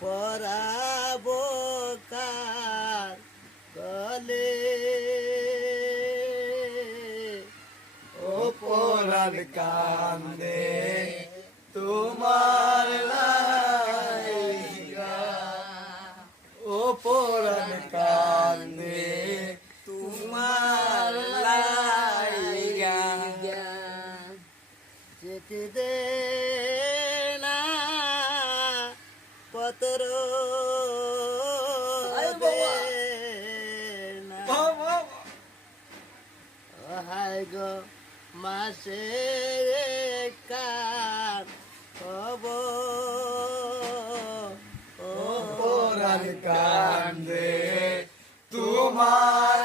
পরাবো কার গলে ও পরাণ কান্দে তোমার লাইগা, ও পরাণ কান্দে তোমার লাইগা। যেতে দে না পতর দে না হায় গো মাসে কার হব ও পরাণ কান্দে তোমার